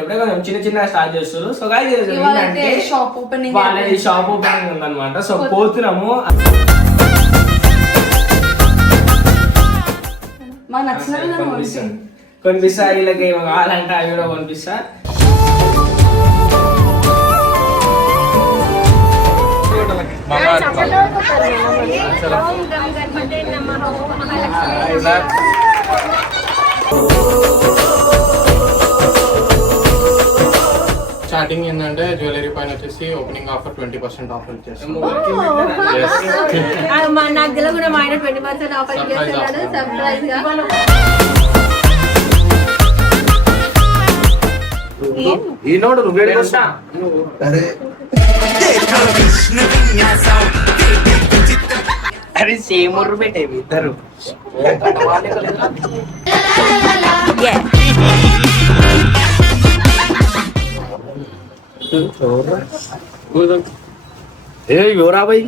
ఎప్పుడే కొంచెం చిన్న చిన్న స్టార్ట్ చేస్తారు. సో గైస్ ఏంటంటే షాప్ ఓపెనింగ్ వాళ్ళది షాప్ ఓపెనింగ్ ఉందన్నమాట. సో పోతున్నాము. మాకు నచ్చిన కొనిపిస్తా వీళ్ళకి ఏమో కావాలంటే అవి కూడా కొనిపిస్తా. స్టార్టింగ్ ఏంటంటే జ్యువెలరీ పైన వచ్చేసి ఓపెనింగ్ ఆఫర్ 20% ఆఫర్ ఇచ్చేస్తాం. నాకు తెలియదు కూడా మా ఆయన 20% ఆఫర్ ఇచ్చేస్తున్నాడు సర్ప్రైజ్ గా. ఈనోడు నువ్వేడికి వస్తా. అరే సేమ్ ఊరు పెట్టేవి ఇద్దరు. ఎవరా భయ్?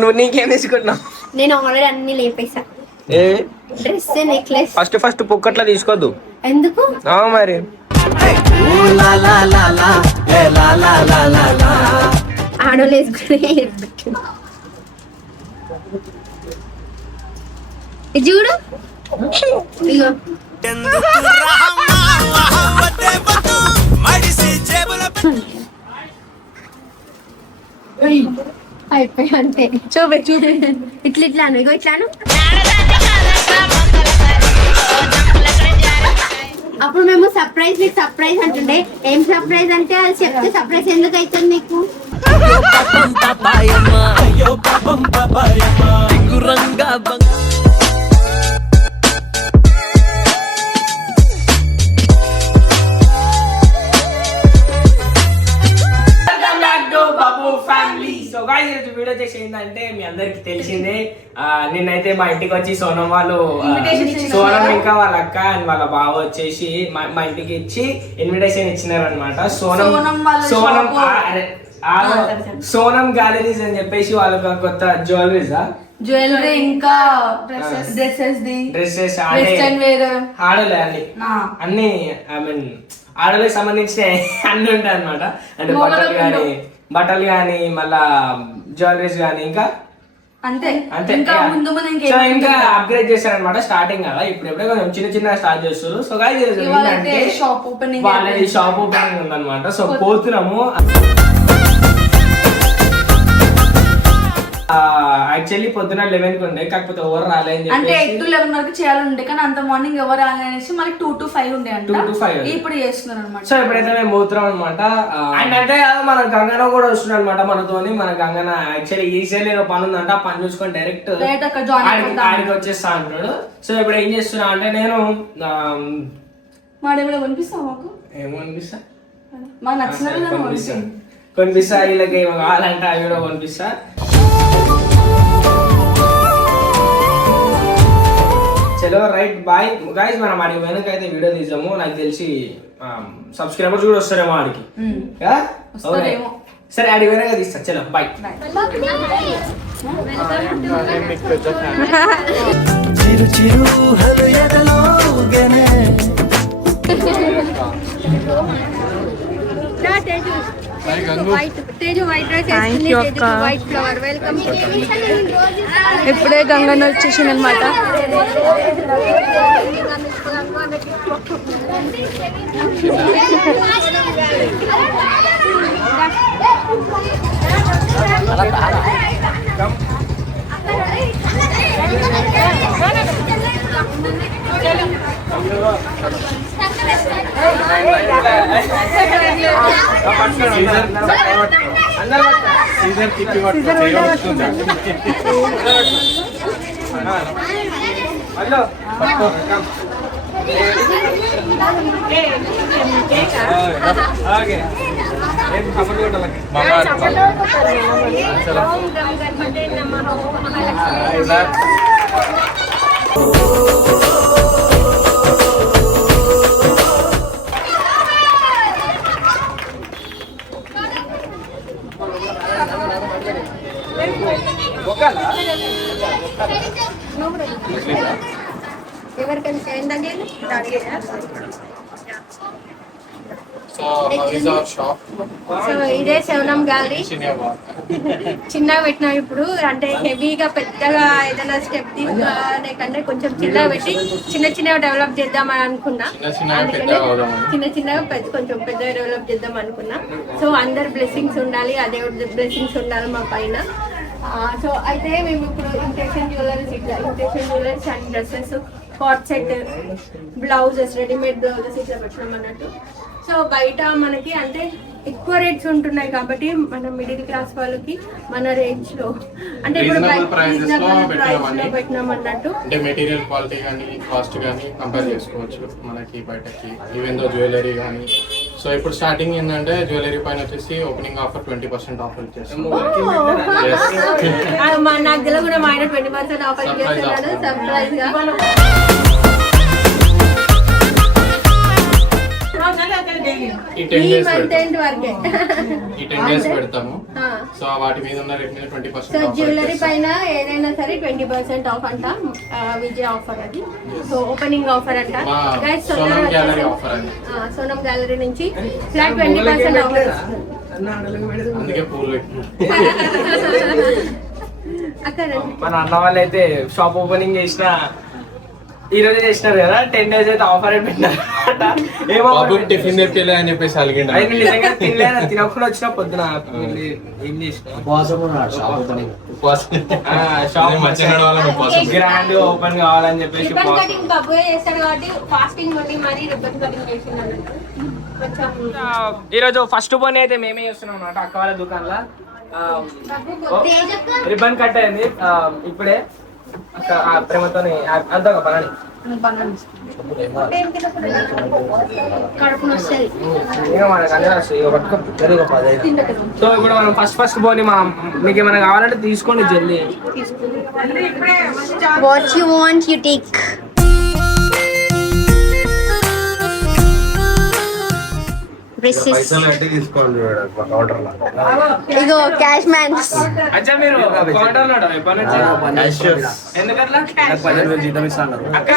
నువ్వు నీకేం తీసుకుంటున్నావు? నేను ఆల్రెడీ అన్ని లేపేసా. డ్రెస్ నెక్లెస్ ఫస్ట్ పొక్కట్లా తీసుకోవద్దు. ఎందుకు మరి ఆడోళ్ళు వేసుకునే చూడు ఇగో అయిపోయి అంతే. చూపి ఇట్లాను ఇగో ఇట్లాను. అప్పుడు మేము సర్ప్రైజ్ నీకు సర్ప్రైజ్ అంటుండే. ఏం సర్ప్రైజ్ అంటే అది చెప్తే సర్ప్రైజ్ ఎందుకు అవుతుంది నీకు? సో గాయ్స్ ఈరోజు వీడియో చేసి ఏంటంటే మీ అందరికి తెలిసిందే, నిన్నైతే మా ఇంటికి వచ్చి సోనం వాళ్ళు సోనం ఇంకా వాళ్ళ అక్క అండ్ వాళ్ళ బావ వచ్చేసి మా ఇంటికి ఇచ్చి ఇన్విటేషన్ ఇచ్చినారు అనమాట. సోనం గ్యాలరీస్ అని చెప్పేసి వాళ్ళకి కొత్త జ్యువెలరీ ఇంకా డ్రెస్సెస్ ఆడలే అన్ని ఐ మీన్ ఆడలకు సంబంధించిన అన్ని ఉంటాయి అనమాట. అంటే బట్టలు కానీ మళ్ళా జ్యువెలరీస్ కానీ ఇంకా అంతే ఇంకా అప్గ్రేడ్ చేశారనమాట. స్టార్టింగ్ కదా ఇప్పుడు ఎప్పుడే కొంచెం చిన్న చిన్న స్టార్ట్ చేస్తారు. సో గైస్ ఏంటంటే వాళ్ళది షాప్ ఓపెనింగ్ ఉందన్నమాట. సో పోతున్నాము. యాక్చువల్లీ పొద్దున 11కి ఉండే, కాకపోతే ఎవరు రాలేదు అంటే 8 to 11 వరకు చేయాలంటే, కానీ అంత మార్నింగ్ ఎవరు రాలేసి మళ్ళీ 2 to 5 ఉండే అంట. 2 to 5 ఇప్పుడు చేస్తున్నారు అనమాట. సో ఇప్పుడైతే మేము పోతున్నాం అనమాట. అండ్ అంటే మన గంగన కూడా వస్తున్నాడు అనమాట మనతోని. మన గంగన యాక్చువల్లీ ఈజీలీ పని ఉందంట, ఆ పని చూసుకొని డైరెక్ట్ ఆయనకి వచ్చేస్తా అంటాడు. సో ఇప్పుడు ఏం చేస్తున్నా అంటే నేను మాడేమైనా కొనిపిస్తావు మాకు? ఏమో కొనిపిస్తా, మాకు నచ్చిన కొనిపిస్తా. వీళ్ళకి ఏమో కావాలంటే అవి కూడా కొనిపిస్తా. చలో రైట్ బాయ్ గైస్. మనం ఆడికి వెనక అయితే వీడియో తీసాము. నాకు తెలిసి సబ్స్క్రైబర్స్ కూడా వస్తారేమో ఆడికి. సరే ఆడికి వెనక తీస్తా. చలో బాయ్. ఇప్పుడే గంగన్న వచ్చేసింది అనమాట. ఎవరికైనా ఏంటంటే so how is our shop? So ఇదే శవనం గ్యాలరీ Senior walk. చిన్నగా పెట్టినాం ఇప్పుడు, అంటే హెవీగా పెద్దగా ఏదైనా స్టెప్ తీసుకునే కంటే కొంచెం చిన్నగా పెట్టి చిన్నగా డెవలప్ చేద్దామని అనుకున్నా. చిన్నగా అందుకనే పెద్దగా అవుదామని. చిన్నగా కొంచెం పెద్దగా డెవలప్ చేద్దాం అనుకున్నా. సో అందరు బ్లెస్సింగ్స్ ఉండాలి, అదే బ్లెస్సింగ్స్ ఉండాలి మా పైన. సో అయితే మేము ఇప్పుడు intention jewelleries and dresses, coat set, blouses, readymade blouses ఇట్లా పెట్టినాం అన్నట్టు. సో బయట మనకి అంటే ఎక్కువ రేట్స్ ఉంటున్నాయి కాబట్టి మన మిడిల్ క్లాస్ వాళ్ళకి మన రేంజ్ లో అంటే ఇప్పుడు Reasonable prices లో రీజనబుల్ ప్రైస్ లో పెట్టినామని. పెట్టినాం అన్నట్టు. అంటే మెటీరియల్ క్వాలిటీ కానీ కాస్ట్ కానీ కంపేర్ చేసుకోవచ్చు మనకి బయటకి, ఈవెన్ దో జ్యువెలరీ కానీ. సో ఇప్పుడు స్టార్టింగ్ ఏంటంటే జ్యువెలరీ పైన వచ్చేసి ఓపెనింగ్ ఆఫర్ 20% ఆఫర్ ఇచ్చేస్తాం. నాకు తెలియదు కూడా మా ఆయన 20% ఆఫర్ Surprise చేస్తున్నాడు offer. సర్ప్రైజ్ గా. ఈ 10 ఈ days మంత్ పెడతాం. ఎండ్ వరకే. ఈ 10 days పెడతాము. ఆ. సో వాటి మీద ఉన్న రేట్ మీద 20% సో ఆఫర్ జ్యువెలరీ ఇచ్చేస్తాం. పైన ఏదైనా సరే 20% ఆఫ్ అంట. విజయ్ ఆఫర్ అది. సో ఓపెనింగ్ ఆఫర్ అంట. మా Guys, సోనం తొందరగా గ్యాలరీ వచ్చేసేయండి. ఆఫర్ అది. సోనం గ్యాలరీ నుంచి ఫ్లాట్ 20% ఆఫర్. అందుకే పూలు ఎక్కువ. అక్కడ మన అన్న వాళ్ళు అయితే షాప్ ఓపెనింగ్ చేసిన ఈ రోజు చేసినారు కదా, 10 days అయితే ఆఫర్ పెట్టినారు. ఏమో బాబు టిఫిన్ తెప్పిలే అని చెప్పేసి అలిగిండు. అయితే నిజంగా తినలేదు, తినకుండా వచ్చిన పొద్దున ఏం చేసిన ఉపవాసం. షాప్ మంచిగా నడవాలని ఉపవాసం. గ్రాండ్ ఓపెన్ కావాలని చెప్పేసి రిబ్బన్ కటింగ్ బాబు చేస్తాడు కాబట్టి ఫాస్టింగ్ ఉండి మరి రిబ్బన్ కటింగ్ చేసినాడు. కొంచెం ఈరోజు ఫస్ట్ బోన్ అయితే మేమే చేస్తున్నాం అన్నమాట అక్క వాళ్ళ దుకాణంలో. తేజక్క రిబ్బన్ కట్ అయింది ఇప్పుడే అక్క ప్రేమతో అంతా ఒక పని కడుపున వస్తుంది. సో ఇప్పుడు మనం ఫస్ట్ బోని మీకు ఏమైనా కావాలంటే తీసుకోండి జల్దీ. What you want you take. Ego cash man. అచ్చా మీరు కౌంటర్ లో ఎప్పటి నుంచి ఎందుకట్లా అక్క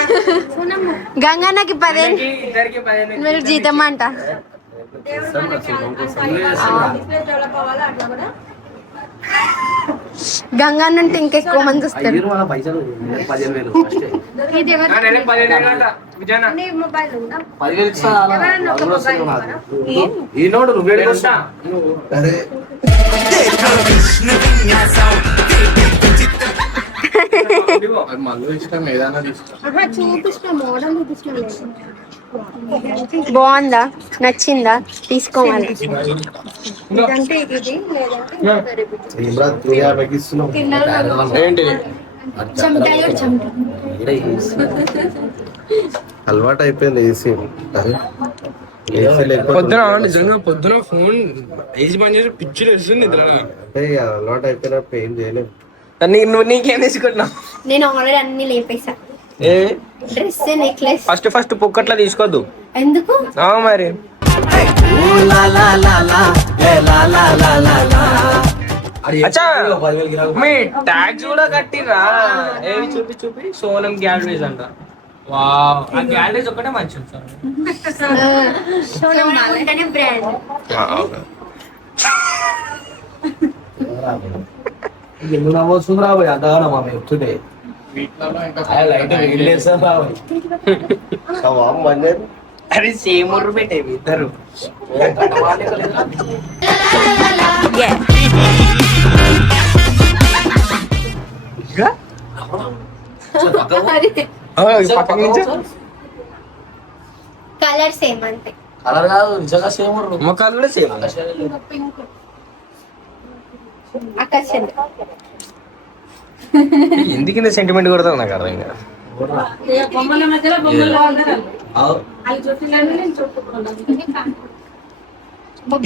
గంగన్నకి 10 ఇద్దరికి 15 మీరు జీతం అంట. గంగన్న అంటే ఇంకెక్కువ మంది వస్తారు. ఇది ఎవరు? నేనే 15 అంట విజయనా నీ మొబైల్ ఉందా? 10,000 ఇస్తా ఎవరన్నా ఒక మొబైల్ ఇవ్వరా? ఈనోడు నువ్వు వస్తా. అది మళ్ళీ ఇష్టం ఏదైనా తీసుకో. ఆహా, చూపిస్తా, మోడల్ చూపిస్తా. బాగుందా, నచ్చిందా, తీసుకోవాలి. ఇదంటే ఇది, లేదంటే ఏంటి అలవాటు అయిపోయింది ఏసీ. నిజంగా పొద్దున ఫోన్ ఏసీ పని చేసి పిచ్చి వేస్తుంది అలవాటు అయిపోయినప్పుడు ఏం చేయలేదు. నువ్వు నీకేం తీసుకుంటున్నావు? నేను ఆల్రెడీ అన్ని లేపేసా. Dress, necklace. ఫస్ట్ పుక్కట్లా తీసుకోవద్దు. ఎందుకు? మరి అచ్చా మీ ట్యాగ్స్ కూడా కట్టిరా? ఏవి చూపి సోనం గ్యాలరీస్ అంట. వావ్, ఆ గ్యాలరీస్ ఒకటే మంచిది సార్. ఉంటేనే బ్రాండ్. ఎందుకు నవ్వుతుంది రాబోయ్ అంతగానో మా చెప్తుంటే వీటిలో ఇంకా అరే సేమ్ ఊరు పెట్టేవి ఇద్దరు. కలర్ సేమ్ అంతే. కలర్ కాదు నిజంగా సేమ్ మొక్కలు కూడా సేమ్. పింక్ ఆకర్షణ. ఎందుకు ఇంత సెంటిమెంట్ కొడతావు నాకు అర్థం కాదు. బొమ్మల మధ్యలో బొమ్మలు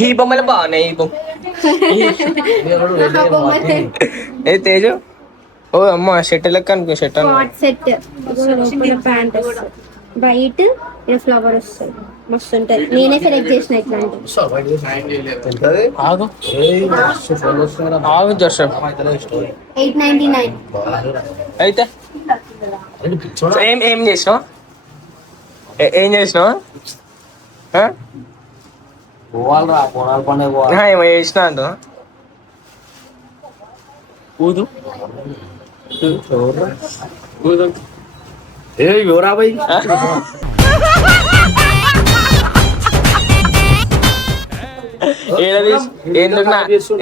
ఈ బొమ్మలు బాగున్నాయి. ఈ బొమ్మ ఏ తేజు, ఓ అమ్మ షర్ట్ లెక్క అనుకో. Shirt coat set, pant white, ఇది ఫ్లవర్ వస్తుంది, మస్తు ఉంటది. నేనే సెలెక్ట్ చేసిన ఇట్లాంటి. ఆగు ఆగు జోసెఫ్ 899. అయితే ఏం చేసినావు? ఏం చేసినావు? పోవాలరా పోనాల పండుగ పోవాలి. ఏమో చేసినా అంట ఊదు ఏ ఎవరా భయ్?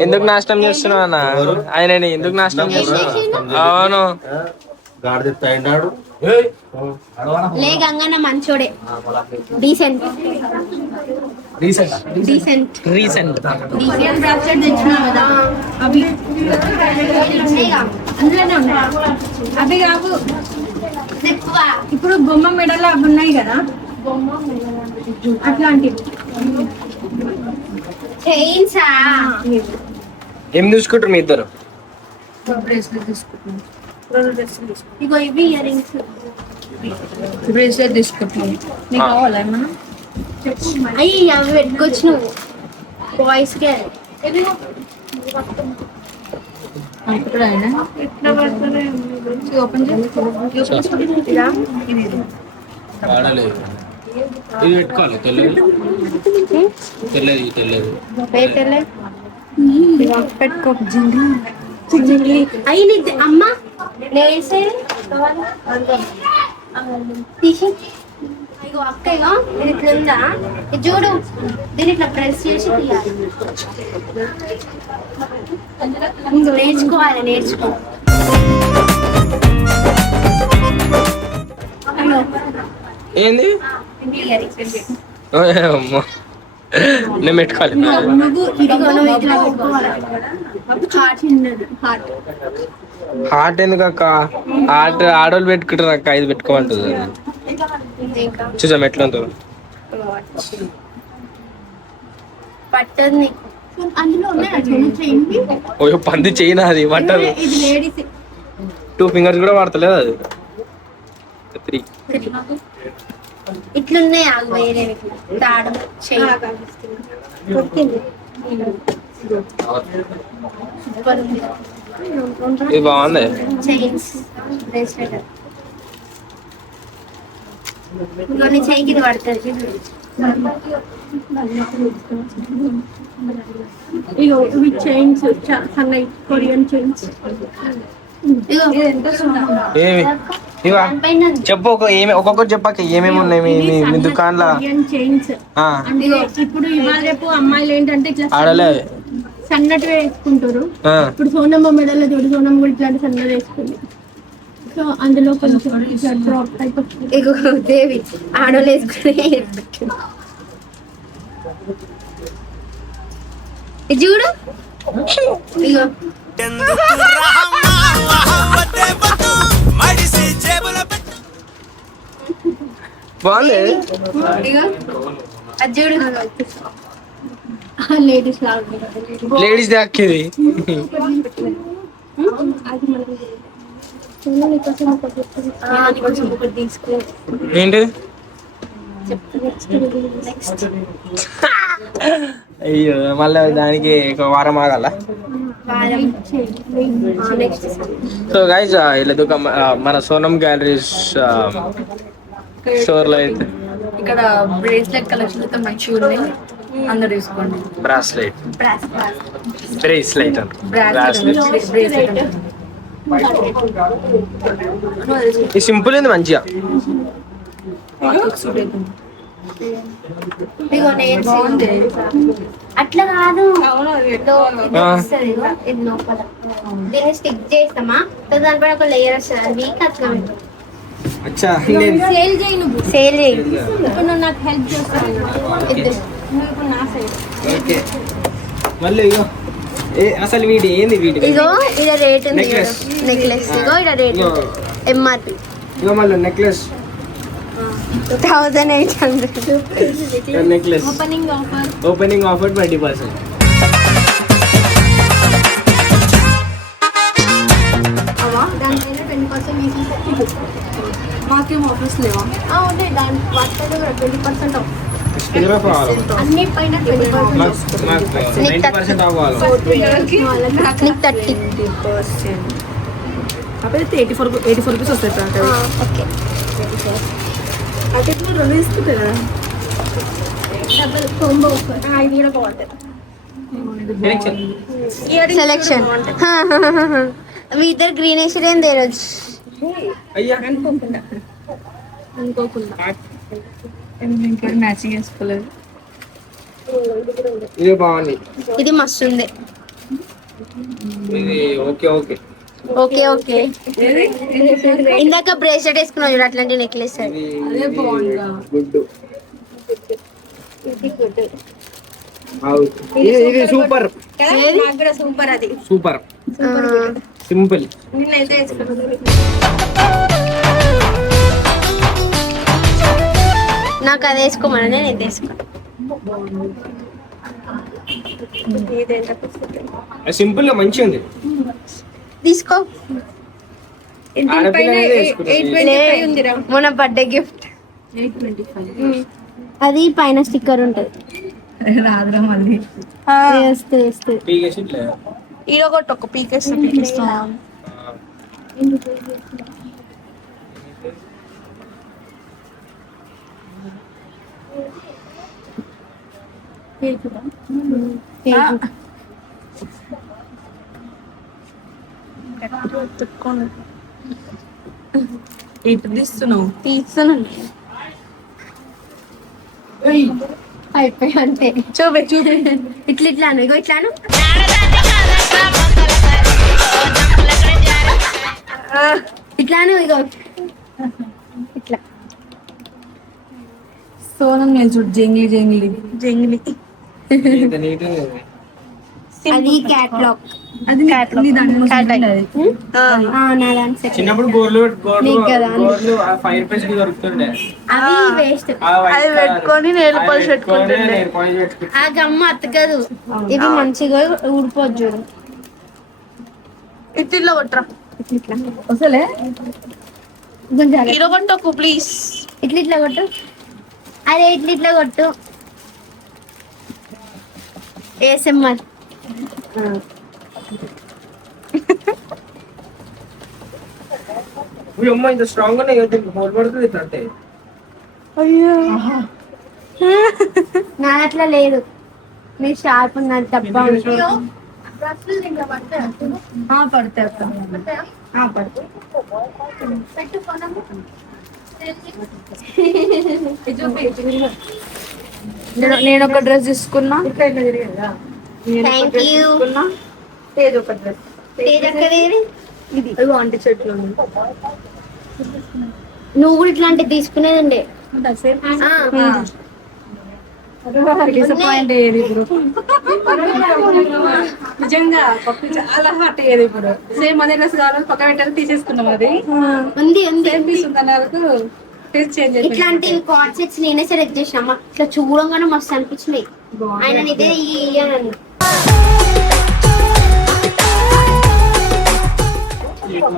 ఎందుకు నాశనం చేస్తున్నావు అన్న? ఆయన ఎందుకు నాశనం చేస్తున్నావు? అవును గాడి చెప్తా అయినాడు. లే గంగన్న మంచోడే, decent decent recent decent bracelet తెచ్చినా కదా అవి అందులోనే ఉన్నాయి. అవి కావు, ఇప్పుడు బొమ్మ మెడల్ అవి ఉన్నాయి కదా అట్లాంటివి. చైన్సా ఏం చూసుకుంటారు మీ ఇద్దరు? ఇగో ఇవి ఇయర్ రింగ్స్. బ్రేస్లెట్ తీసుకుంటున్నాం. నీకు కావాలా ఏమన్నా? అయ్యి అవి పెట్టుకోవచ్చు నువ్వు బాయ్స్ కి. ఇప్పుడు అయినా ఓపెన్ ఆడలేదు ఇది పెట్టుకోవాలి. తెల్లది తెల్లది తెల్లది పెట్టుకో. అయ్యి నీ అమ్మ నేసే తీసి ఇగో అక్క ఇగో ఇది ఇట్లా ఉందా, ఇది చూడు, దీన్ని ఇట్లా ప్రెస్ చేసి తీయాలి. నేర్చుకోవాలి, నేర్చుకో. ఏంది? అమ్మో నేను పెట్టుకోవాలి. నువ్వు ఇదిగో నువ్వు ఇట్లా పెట్టుకోవాలి. హార్ట్ హార్ట్ ఎందుకు అక్క? హార్ట్ ఆడోళ్ళు పెట్టుకుంటారు అక్క, ఇది పెట్టుకోమంటుంది. చూసాం ఎట్లా ఉందో. పట్టదు నీకు. అందులో ఉన్నాయి ఓ పంది చేయనా అది పట్టదు. ఇది లేడీస్ 2 fingers కూడా వాడతలేదు అది. 3 ఇట్లున్నాయి. ఆగు వేరే తాడు చెయ్యి. ఇది బాగుంది. చైన్స్ బ్రేస్లెట్ ఇంకొన్ని చెయ్యికి ఇది పడుతుంది. ఇగో ఇవి చైన్స్ సన్నై కొరియన్ చైన్స్. ఏమి ఇవా చెప్పు, ఒక్కొక్కటి చెప్పాక ఏమేమి ఉన్నాయి మీ దుకాణంలో? చైన్స్ ఇప్పుడు ఇవాళ రేపు అమ్మాయిలు ఏంటంటే ఇట్లా ఆడలే సన్నటిగా వేసుకుంటారు. ఇప్పుడు సోనమ్మ మెడలో చూడు, సోనమ్మ కూడా ఇట్లాంటి సన్నగా వేసుకుంది. సో అందులో కొంచెం ఇట్లా డ్రాప్ టైప్ ఇగో దేవి ఆడోళ్ళు వేసుకుని చూడు. ఇగో బాగుంది. ఇగో అది చూడు, లేడీస్ లేడీస్ దాక్కిది. తీసుకో. ఏంటి? అయ్యో మళ్ళీ దానికి ఒక వారం ఆగాల. సో గైస్ ఇలా మన సోనం గ్యాలరీస్ స్టోర్ లో అయితే ఇక్కడ బ్రేస్లెట్ కలెక్షన్ అయితే మంచిగా ఉన్నాయి. అందరు తీసుకోండి. బ్రాస్లెట్ ఇది సింపుల్ ఉంది మంచిగా. ఇగో బాగుంది. అట్లా కాదు, ఇది లోపల దీన్ని స్టిక్ చేస్తామా, దానిపైన ఒక లేయర్ వస్తుంది. వీక్ అట్లా సేల్ చేయి, నువ్వు సేల్ చేయి. ఇప్పుడు నువ్వు నాకు హెల్ప్ చేస్తాను. నువ్వు ఇప్పుడు నా సైడ్. మళ్ళీ ఇగో అసలు వీటి ఏంది? వీటి ఇగో ఇది రేట్ ఉంది నెక్లెస్. ఇగో ఇది రేట్ ఉంది ఎంఆర్పి. ఇగో మళ్ళీ నెక్లెస్ 1800. Necklace opening offer 20%. దానిపైన 20% తీసేసి మాకేం ఆఫర్స్ లేవా? ఉంటాయి. దాని వాటిపైన కూడా 20% ఆఫ్. అన్ని పైన 20% 90% అవ్వాలి. నీకు 30. కాకపోతే 84 రూపీస్ వస్తాయి ప్యాంట్ ఓకే అయితే ఇప్పుడు 2 తీసుకుంటాయి కదా డబుల్ కాంబో ఇది కూడా బాగుంటుంది సెలెక్షన్ మీ ఇద్దరు గ్రీన్ వేసిరేం తేరొచ్చు అయ్యా అనుకోకుండా ఇంకా మ్యాచింగ్ వేసుకోలేదు. ఇది బాగుంది, ఇది మస్తు ఉంది. ఇది ఓకే ఓకే. ఓకే ఓకే ఇందాక బ్రేస్లెట్ వేసుకున్నావు చూడు అట్లాంటి నెక్లెస్ ఇది అదే బాగుందా? గుడ్. ఇది సూపర్ సూపర్ అది సూపర్ సింపుల్. నాకు అది వేసుకోమని నేను ఇది వేసుకో సింపుల్ గా మంచిగా ఉంది. తీసుకో ఆడపిల్ల అనేది వేసుకుంటుంది. మొన్న బర్త్డే గిఫ్ట్ 825 అది పైన స్టిక్కర్ ఉంటది. రాదురా మళ్ళీ వేస్తే పీకేసి ఇట్లా. ఈలో ఒకటి ఒక పీకేస్తా ఇప్పుడు తీస్తున్నావు తీస్తున్నాను అయిపోయి అంతే. చూపే ఇట్లా ఇట్లాను ఇగో ఇట్లాను ఇట్లాను ఇగో ఇట్లా సోనం నేను చూడు జంగ్లీ ఇంత నీట్ ఉంది. అది క్యాట్లాగ్ అది నీ దాంట్లో నా దాని సెట్ చిన్నప్పుడు గోర్లు నీకు కదా. 5 రూపీస్ కి దొరుకుతుండే. అవి వేస్ట్ అది పెట్టుకొని నెయిల్ పాలిష్ పెట్టుకుంటుండే. నెయిల్ పాలిష్ పెట్టుకుంటే ఆ గమ్మ అతకదు. ఇవి మంచిగా ఊడిపోద్దు చూడు ఇట్లా కొట్టరా ఇట్లా అసలే కొంచెం హీరో కొట్టకు ప్లీజ్. ఇట్లా కొట్టు. అరే ఇట్లా కొట్టు. ఏఎస్ఎంఆర్ అమ్మ ఇంత స్ట్రాంగ్ గా హోల్ పడుతుంది ఇట్లా అంటే. నా అట్లా లేదు. మీరు షార్ప్ ఉన్నది డబ్బా నేను ఒక డ్రెస్ తీసుకున్నా. Thank you. ఏదో ఒక డ్రెస్ ఇది ఆంటీ చెట్లు నువ్వు కూడా ఇట్లాంటివి తీసుకునేదండి. డిసప్పాయింట్ అయ్యేది ఇప్పుడు నిజంగా పప్పు చాలా హాట్ అయ్యేది ఇప్పుడు. సేమ్ అదే డ్రెస్ కావాలి పక్క పెట్టాలి తీసేసుకున్నాం. అది ఉంది సేమ్ పీస్ ఉంది అన్నరకు టేస్ట్ చేంజ్ అయిపోయింది. ఇట్లాంటి కార్డ్ సెట్స్ నేనే సెలెక్ట్ చేసినా. ఇట్లా చూడంగానే మస్తు అనిపించినాయి. ఆయన ఇదే ఇయ్యాను.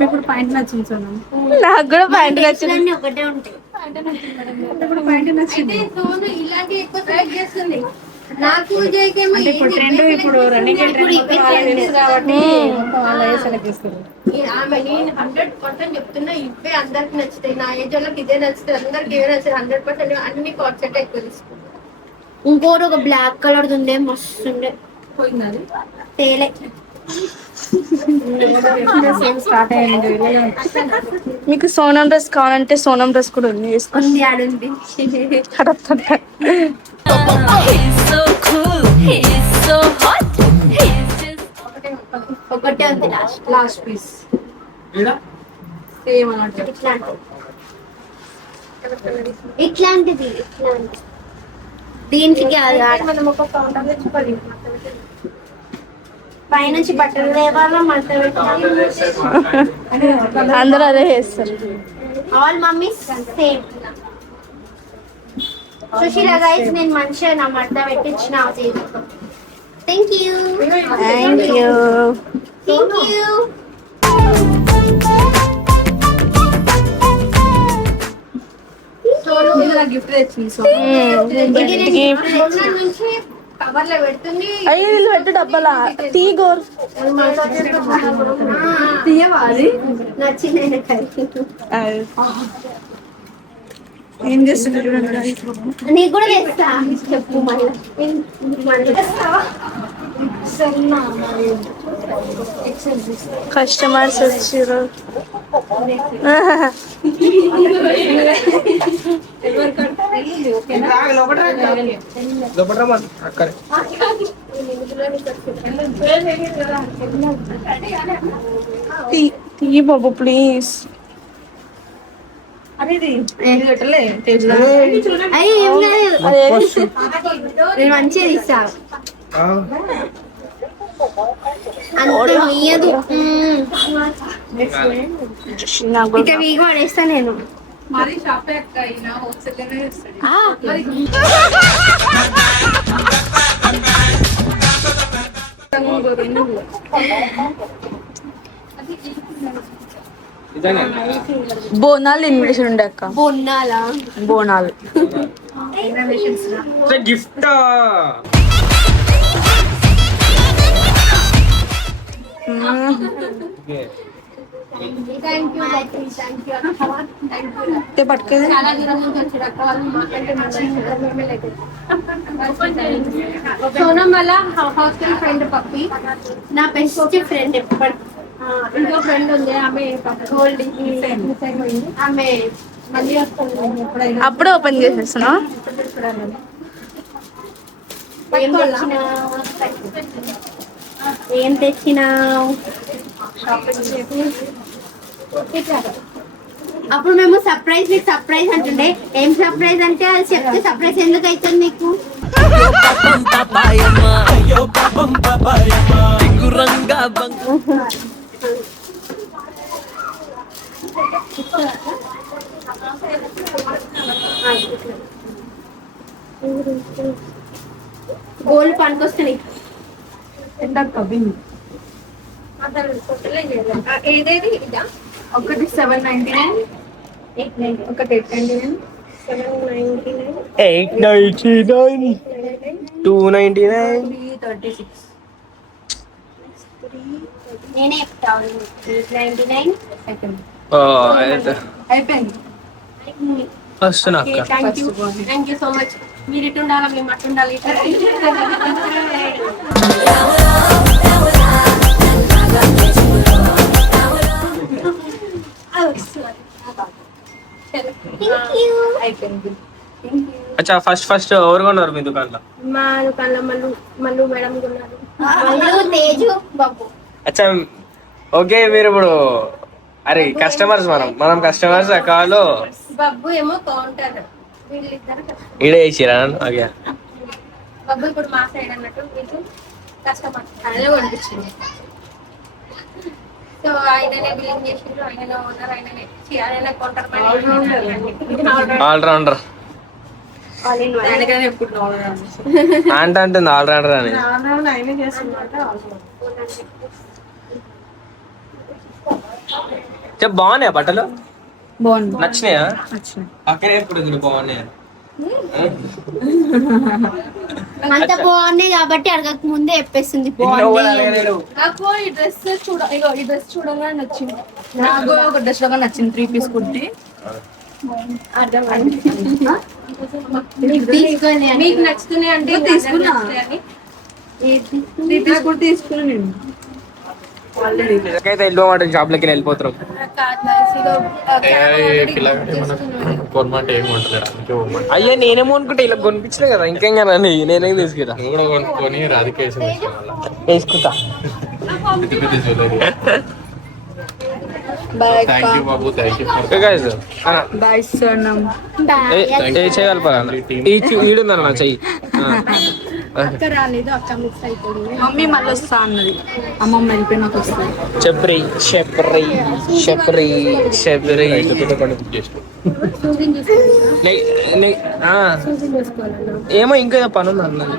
ఇప్పుడు పాయింట్ నచ్చింది సోనా. నాకు కూడా పాయింట్ నచ్చింది. ఒకటే ఉంటాయి. ఇప్పుడు పాయింట్ నచ్చింది. ఇలాంటి ఎక్కువ సెలెక్ట్ చేస్తుంది. నాకు అంటే ఇప్పుడు ట్రెండ్ ఇప్పుడు రన్నింగ్ తెలుసు కాబట్టి వాళ్ళే సెలెక్ట్ చేస్తారు. ఆమె నేను 100% చెప్తున్నా. ఇవే అందరికి నచ్చుతాయి. నా ఏజ్ వాళ్ళకి ఇదే నచ్చుతాయి. అందరికి ఇవే నచ్చుతాయి. 100% అన్ని కార్డ్ సెట్ ఎక్కువ తీసుకుంటాం. ఇంకోటి ఒక బ్లాక్ కలర్ ఉండే మస్తు ఉండే పోయింది తేలే. స్టార్ట్ అయ్యింది. మీకు సోనం డ్రెస్ కావాలంటే సోనం డ్రెస్ కూడా ఉంది. ఉంది ఆడుంది. ఒకటే ఉంది లాస్ట్ పీస్ సేమ్ అన్నట్టు. ఇట్లాంటిది దీనికి మనం ఒక కౌంటర్ తెచ్చుకోవాలి. పైనుంచి బట్టలు లేవాలా మడత పెట్టాలి. అందరూ అదే చేస్తారు. All mummies same. Sushila guys నేను మంచిగా నా మడత పెట్టించిన. Thank you. Thank you. Thank you. Gift తెచ్చింది. ఇది నేను నుంచి కవర్ లో పెడుతుంది. ఐదు పెట్టు డబ్బలా టీ గోర్ తీయవా అది నచ్చింది. ఏం చేస్తున్నారు? నీకు కూడా తెస్తా చెప్పు మళ్ళీ కస్టమర్స్ వచ్చారు. టీ బాబు ప్లీజ్. నేను మంచిగా తీస్తా అంత మీయదు. ఇక వీగు పడేస్తా నేను. బోనాలు ఇన్విటేషన్ ఉండే అక్క. బొన్నాలా బోనాలు గిఫ్ట్ పట్టుకుంది. చాలా దూరం నుంచి వచ్చారు అక్క వాళ్ళు. మాకంటే సోనం వల్ల హాస్టల్ ఫ్రెండ్ పప్పి నా బెస్ట్ ఫ్రెండ్. ఎప్పటి ఇంకో ఫ్రెండ్ ఉంది ఆమె గోల్డ్ ఆమె మళ్ళీ వస్తుంది ఎప్పుడైనా. అప్పుడే ఓపెన్ చేసేస్తున్నా. ఏం తెచ్చినా అప్పుడు మేము సర్ప్రైజ్ మీకు సర్ప్రైజ్ అంటుండే. ఏం సర్ప్రైజ్ అంటే అది చెప్తే సర్ప్రైజ్ ఎందుకు అవుతుంది మీకు? గోల్డ్ పనికొస్తున్నాయి. ఏదేది ఇదా? ఒకటి 799, ఒకటి 899, 899 299 336. నేనే చెప్తాను 899 అయిపోయింది. వస్తున్నా అక్క. Thank you so much. మీరు ఇటు ఉండాలి, మేము అటు ఉండాలి. అయిపోయింది. అచ్చా ఫస్ట్ ఎవరు కొన్నారు మీ దుకాణంలో? మా దుకాణంలో మల్లు మేడం ఉన్నారు. మల్లు, తేజు, బాబు. అచ్చా ఓకే. మీరు ఇప్పుడు అరే కస్టమర్స్ మనం కస్టమర్స్ అక్కలు బాబు ఏమో కౌంటర్. వీళ్ళిద్దరు ఈడే వేసిరా? ఓకే. బాబు ఇప్పుడు మా సైడ్ అన్నట్టు మీకు కస్టమర్ అదే పంపించింది. సో ఆయననే బిల్లింగ్ చేసిండ్రు, ఆయననే ఓనర్, ఆయననే కౌంటర్ ఆల్రౌండర్ అంటుంది ఆల్రౌండర్ అని. బాగున్నాయా బట్టలు? బాగుంది. నచ్చినాయా? అక్కడే ఎప్పుడు బాగున్నాయా? అంత బాగున్నాయి కాబట్టి అడగక ముందే చెప్పేస్తుంది. నాకు ఈ డ్రెస్ ఈ డ్రెస్ చూడగానే నచ్చింది. నాకు ఒక డ్రెస్ లాగా నచ్చింది. 3 పీస్ కుర్తి. మీకు నచ్చుతున్నాయి అంటే తీసుకున్నా. 3 పీస్ కుర్తి తీసుకున్నా నేను ఆల్రెడీ. షాప్ లోకి వెళ్ళిపోతాం. అయ్యా నేనేమో అనుకుంటే ఇలా కొనిపించలే కదా. ఇంకేం కదా నేనేం తీసుకురా. నువ్వు కూడా కొనుక్కొని రాధికేసి వేసుకుంటా. థ్యాంక్ యూ బాబు, థ్యాంక్ యూ. బాయ్ సోనం. చేయగలపా ఈడుందన్న చెయ్యి. అక్క రాలేదు, అక్క మిస్ అయిపోయింది. మమ్మీ మళ్ళీ వస్తా అన్నది. అమ్మమ్మ వెళ్ళిపోయినాక వస్తుంది. చెప్పరి చెప్పరి చెప్పరి చెప్పరి ఏమో ఇంకా పని ఉంది అన్నది.